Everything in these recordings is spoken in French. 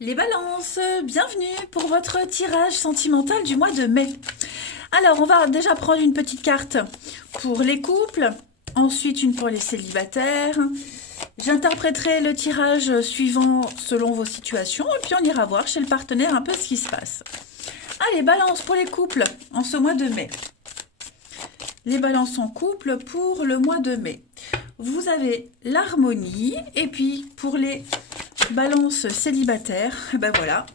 Les balances, bienvenue pour votre tirage sentimental du mois de mai. Alors, on va déjà prendre une petite carte pour les couples, ensuite une pour les célibataires. J'interpréterai le tirage suivant selon vos situations et puis on ira voir chez le partenaire un peu ce qui se passe. Allez, balance pour les couples en ce mois de mai. Les balances en couple pour le mois de mai. Vous avez l'harmonie et puis pour les balance célibataire, ben voilà.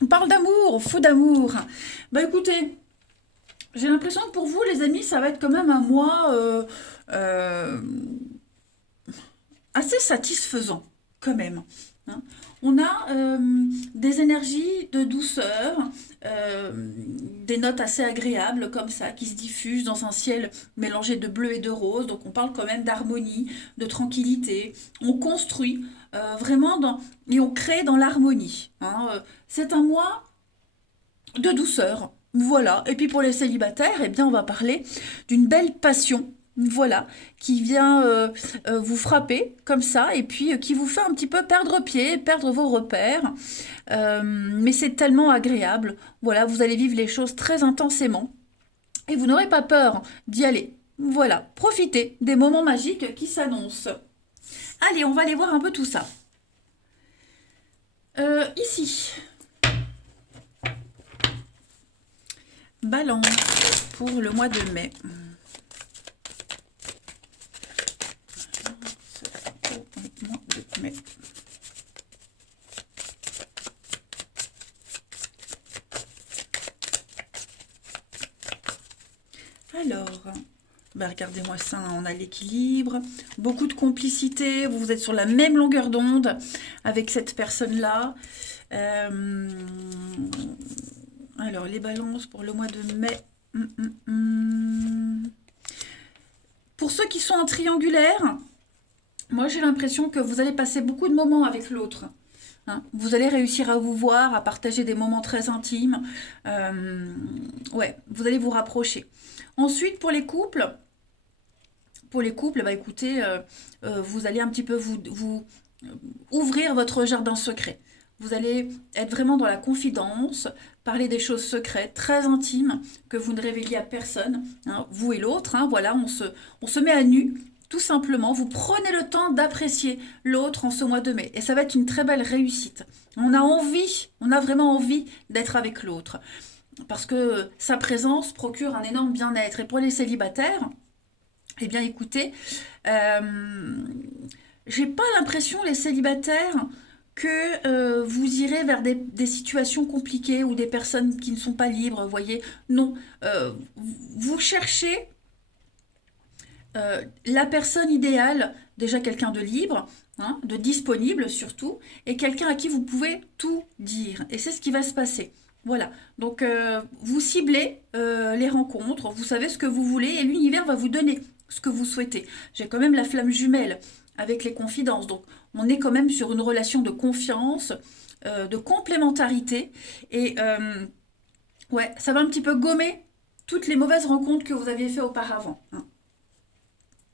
On parle d'amour, fou d'amour. Ben écoutez, j'ai l'impression que pour vous, les amis, ça va être quand même un mois euh, assez satisfaisant, quand même. Hein. On a des énergies de douceur, des notes assez agréables comme ça, qui se diffusent dans un ciel mélangé de bleu et de rose. Donc on parle quand même d'harmonie, de tranquillité. On construit vraiment et on crée dans l'harmonie. Hein. C'est un mois de douceur. Voilà. Et puis pour les célibataires, eh bien, on va parler d'une belle passion. Voilà, qui vient vous frapper comme ça et puis qui vous fait un petit peu perdre pied, perdre vos repères. Mais c'est tellement agréable. Voilà, vous allez vivre les choses très intensément et vous n'aurez pas peur d'y aller. Voilà, profitez des moments magiques qui s'annoncent. Allez, on va aller voir un peu tout ça. Ici, balance pour le mois de mai. Alors, ben regardez-moi ça, on a l'équilibre, beaucoup de complicité, vous êtes sur la même longueur d'onde avec cette personne-là. Alors, les balances pour le mois de mai. Pour ceux qui sont en triangulaire, moi j'ai l'impression que vous allez passer beaucoup de moments avec l'autre. Hein. Vous allez réussir à vous voir, à partager des moments très intimes. Ouais, vous allez vous rapprocher. Ensuite, pour les couples, bah écoutez, vous allez un petit peu vous ouvrir votre jardin secret. Vous allez être vraiment dans la confidence, parler des choses secrètes, très intimes, que vous ne révéliez à personne, hein, vous et l'autre. Hein, voilà, on se met à nu, tout simplement. Vous prenez le temps d'apprécier l'autre en ce mois de mai. Et ça va être une très belle réussite. On a vraiment envie d'être avec l'autre. Parce que sa présence procure un énorme bien-être. Et pour les célibataires, eh bien écoutez, j'ai pas l'impression, les célibataires, que vous irez vers des situations compliquées ou des personnes qui ne sont pas libres, vous voyez. Non, vous cherchez la personne idéale, déjà quelqu'un de libre, hein, de disponible surtout, et quelqu'un à qui vous pouvez tout dire. Et c'est ce qui va se passer. Voilà, donc vous ciblez les rencontres, vous savez ce que vous voulez et l'univers va vous donner ce que vous souhaitez. J'ai quand même la flamme jumelle avec les confidences, donc on est quand même sur une relation de confiance, de complémentarité et ouais, ça va un petit peu gommer toutes les mauvaises rencontres que vous aviez fait auparavant. Hein.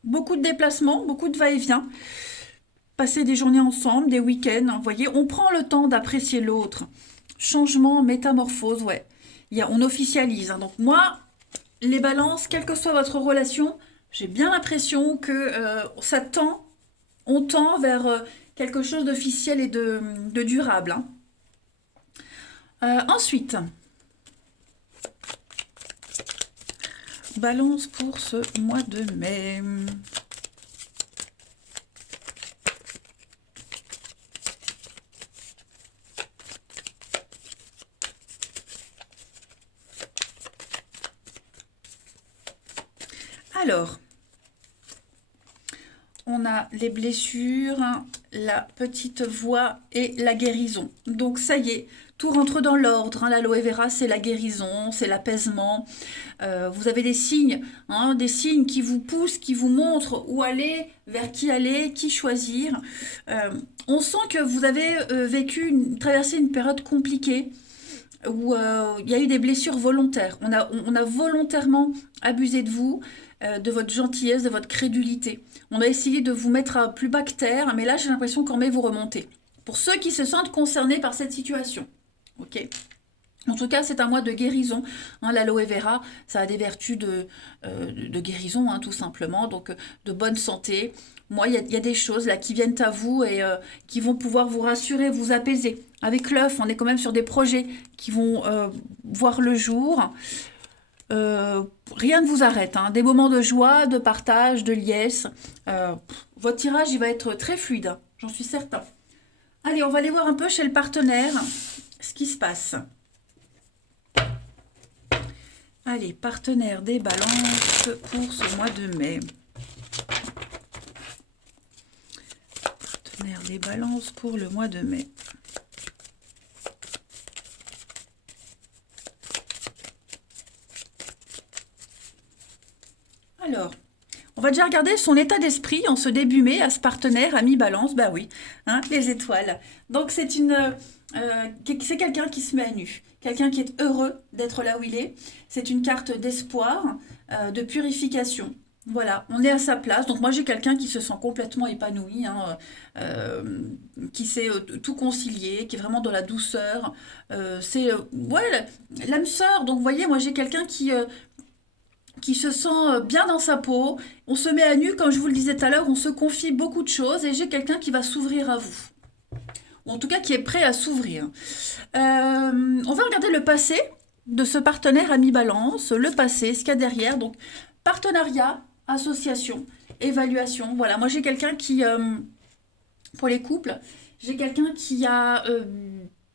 Beaucoup de déplacements, beaucoup de va-et-vient, passer des journées ensemble, des week-ends, hein, vous voyez, on prend le temps d'apprécier l'autre. Changement, métamorphose, ouais. On officialise. Hein. Donc moi, les balances, quelle que soit votre relation, j'ai bien l'impression que on tend vers quelque chose d'officiel et de durable. Hein. Ensuite, balance pour ce mois de mai. Alors, on a les blessures, la petite voix et la guérison. Donc ça y est, tout rentre dans l'ordre. Hein. L'aloe vera, c'est la guérison, c'est l'apaisement. Vous avez des signes qui vous poussent, qui vous montrent où aller, vers qui aller, qui choisir. On sent que vous avez traversé une période compliquée où il y a eu des blessures volontaires. On a volontairement abusé de vous, de votre gentillesse, de votre crédulité. On a essayé de vous mettre à plus bas que terre, mais là j'ai l'impression qu'en mai vous remontez. pour ceux qui se sentent concernés par cette situation. Ok. En tout cas, c'est un mois de guérison. Hein, l'aloe vera, ça a des vertus de guérison, hein, tout simplement, donc de bonne santé. Moi, il y a des choses là qui viennent à vous et qui vont pouvoir vous rassurer, vous apaiser. Avec l'œuf, on est quand même sur des projets qui vont voir le jour. Rien ne vous arrête, hein. Des moments de joie, de partage, de liesse. Votre tirage, il va être très fluide, hein, j'en suis certain. Allez, on va aller voir un peu chez le partenaire ce qui se passe. Allez, partenaire des balances pour ce mois de mai. Partenaire des balances pour le mois de mai. Alors, on va déjà regarder son état d'esprit en ce début mai à ce partenaire, ami balance. Bah oui, hein, les étoiles. Donc c'est c'est quelqu'un qui se met à nu. Quelqu'un qui est heureux d'être là où il est. C'est une carte d'espoir, de purification. Voilà, on est à sa place. Donc moi j'ai quelqu'un qui se sent complètement épanoui, hein, qui sait tout concilier, qui est vraiment dans la douceur. Ouais, l'âme sœur. Donc vous voyez, moi j'ai quelqu'un qui se sent bien dans sa peau. On se met à nu, comme je vous le disais tout à l'heure, on se confie beaucoup de choses et j'ai quelqu'un qui va s'ouvrir à vous. Ou en tout cas qui est prêt à s'ouvrir. On va regarder le passé de ce partenaire ami balance, le passé, ce qu'il y a derrière. Donc partenariat, association, évaluation. Voilà, moi j'ai quelqu'un qui, pour les couples, j'ai quelqu'un qui a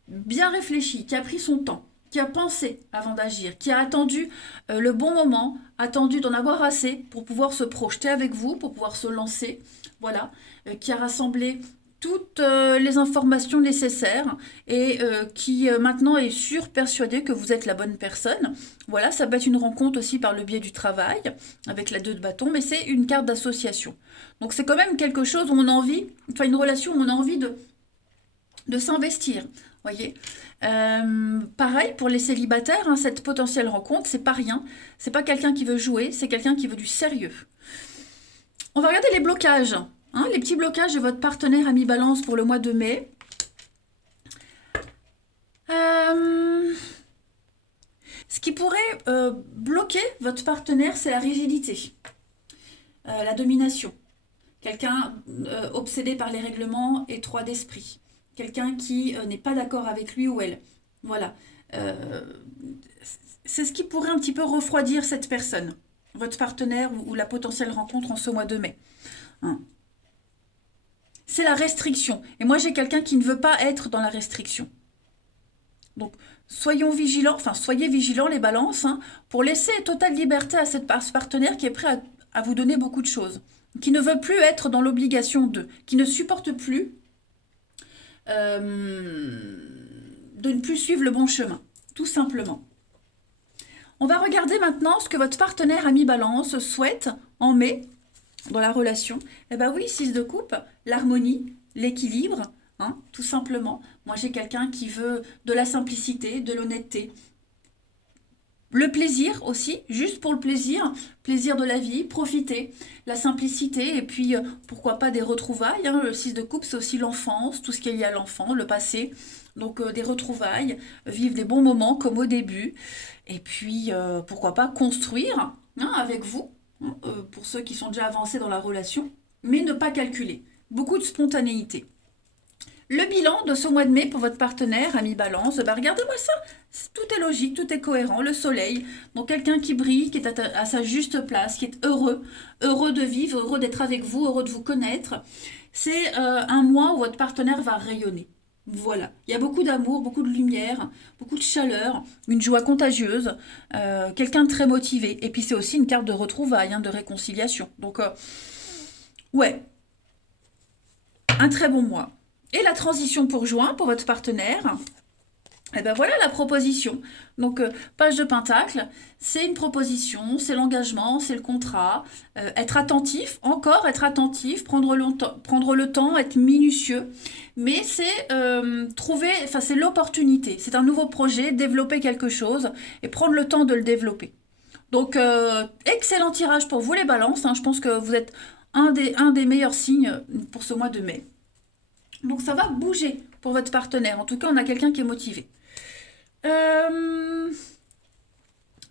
bien réfléchi, qui a pris son temps, qui a pensé avant d'agir, qui a attendu le bon moment, attendu d'en avoir assez pour pouvoir se projeter avec vous, pour pouvoir se lancer, voilà, qui a rassemblé toutes les informations nécessaires et qui maintenant est sûr, persuadé que vous êtes la bonne personne. Voilà, ça peut être une rencontre aussi par le biais du travail, avec la 2 de bâton, mais c'est une carte d'association. Donc c'est quand même quelque chose où on a envie, enfin une relation où on a envie de s'investir, voyez. Pareil pour les célibataires, hein, cette potentielle rencontre, c'est pas rien. C'est pas quelqu'un qui veut jouer, c'est quelqu'un qui veut du sérieux. On va regarder les blocages, hein, les petits blocages de votre partenaire ami balance pour le mois de mai. Ce qui pourrait bloquer votre partenaire, c'est la rigidité, la domination. Quelqu'un obsédé par les règlements, étroit d'esprit. Quelqu'un qui n'est pas d'accord avec lui ou elle. Voilà. C'est ce qui pourrait un petit peu refroidir cette personne, votre partenaire ou la potentielle rencontre en ce mois de mai. Hein. C'est la restriction. Et moi, j'ai quelqu'un qui ne veut pas être dans la restriction. Donc, soyons vigilants, enfin, soyez vigilants les balances, hein, pour laisser totale liberté à ce partenaire qui est prêt à vous donner beaucoup de choses, qui ne veut plus être dans l'obligation de, qui ne supporte plus de ne plus suivre le bon chemin, tout simplement. On va regarder maintenant ce que votre partenaire ami balance souhaite en mai dans la relation. Eh bien oui, 6 de coupe, l'harmonie, l'équilibre, hein, tout simplement. Moi j'ai quelqu'un qui veut de la simplicité, de l'honnêteté. Le plaisir aussi, juste pour le plaisir de la vie, profiter, la simplicité et puis pourquoi pas des retrouvailles. Hein. Le 6 de coupe, c'est aussi l'enfance, tout ce qui est lié à l'enfant, le passé. Donc des retrouvailles, vivre des bons moments comme au début. Et puis pourquoi pas construire, hein, avec vous, hein, pour ceux qui sont déjà avancés dans la relation, mais ne pas calculer. Beaucoup de spontanéité. Le bilan de ce mois de mai pour votre partenaire, ami balance, bah regardez-moi ça, tout est logique, tout est cohérent, le soleil, donc quelqu'un qui brille, qui est à sa juste place, qui est heureux, heureux de vivre, heureux d'être avec vous, heureux de vous connaître. C'est un mois où votre partenaire va rayonner. Voilà, il y a beaucoup d'amour, beaucoup de lumière, beaucoup de chaleur, une joie contagieuse, quelqu'un de très motivé. Et puis c'est aussi une carte de retrouvailles, hein, de réconciliation. Donc, ouais, un très bon mois. Et la transition pour juin, pour votre partenaire, et ben voilà la proposition. Donc, page de Pentacle, c'est une proposition, c'est l'engagement, c'est le contrat. Être attentif, encore être attentif, prendre le temps, être minutieux. Mais c'est c'est l'opportunité. C'est un nouveau projet, développer quelque chose et prendre le temps de le développer. Donc, excellent tirage pour vous les balances. Hein. Je pense que vous êtes un des meilleurs signes pour ce mois de mai. Donc ça va bouger pour votre partenaire. En tout cas, on a quelqu'un qui est motivé.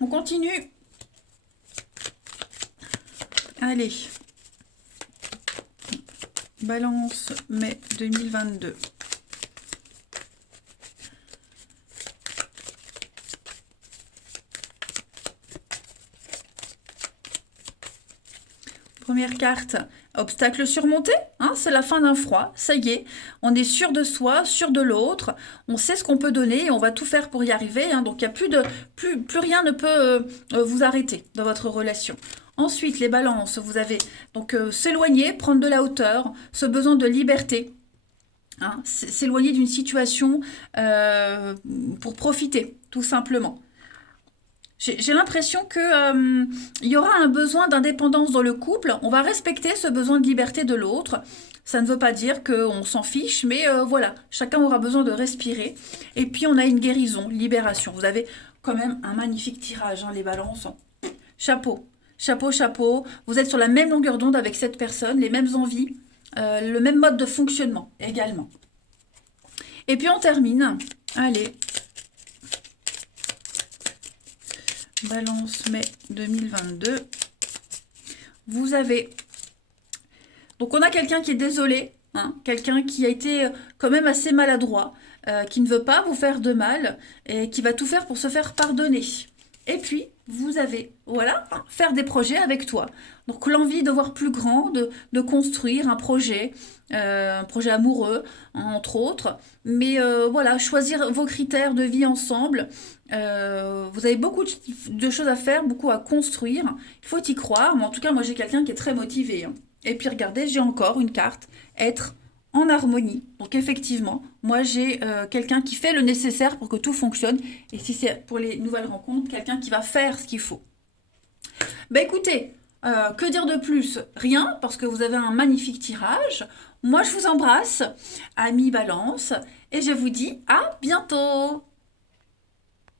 On continue. Allez. Balance, mai 2022. Première carte, obstacle surmonté, hein, c'est la fin d'un froid, ça y est, on est sûr de soi, sûr de l'autre, on sait ce qu'on peut donner et on va tout faire pour y arriver, hein, donc il y a plus rien ne peut vous arrêter dans votre relation. Ensuite, les balances, vous avez donc s'éloigner, prendre de la hauteur, ce besoin de liberté, hein, s'éloigner d'une situation pour profiter, tout simplement. J'ai l'impression que il y aura un besoin d'indépendance dans le couple. On va respecter ce besoin de liberté de l'autre. Ça ne veut pas dire qu'on s'en fiche, mais voilà, chacun aura besoin de respirer. Et puis on a une guérison, libération. Vous avez quand même un magnifique tirage, hein, les balances. Chapeau, chapeau, chapeau. Vous êtes sur la même longueur d'onde avec cette personne, les mêmes envies, le même mode de fonctionnement également. Et puis on termine. Allez. Balance mai 2022. Vous avez... Donc on a quelqu'un qui est désolé, hein, quelqu'un qui a été quand même assez maladroit, qui ne veut pas vous faire de mal et qui va tout faire pour se faire pardonner. Et puis, vous avez, voilà, faire des projets avec toi. Donc l'envie de voir plus grand, de construire un projet amoureux, entre autres. Mais voilà, choisir vos critères de vie ensemble. Vous avez beaucoup de choses à faire, beaucoup à construire. Il faut y croire. Mais en tout cas, moi, j'ai quelqu'un qui est très motivé, hein. Et puis, regardez, j'ai encore une carte. Être en harmonie. Donc, effectivement, moi, j'ai quelqu'un qui fait le nécessaire pour que tout fonctionne. Et si c'est pour les nouvelles rencontres, quelqu'un qui va faire ce qu'il faut. Ben, écoutez, que dire de plus? Rien, parce que vous avez un magnifique tirage. Moi, je vous embrasse, amis Balance, et je vous dis à bientôt.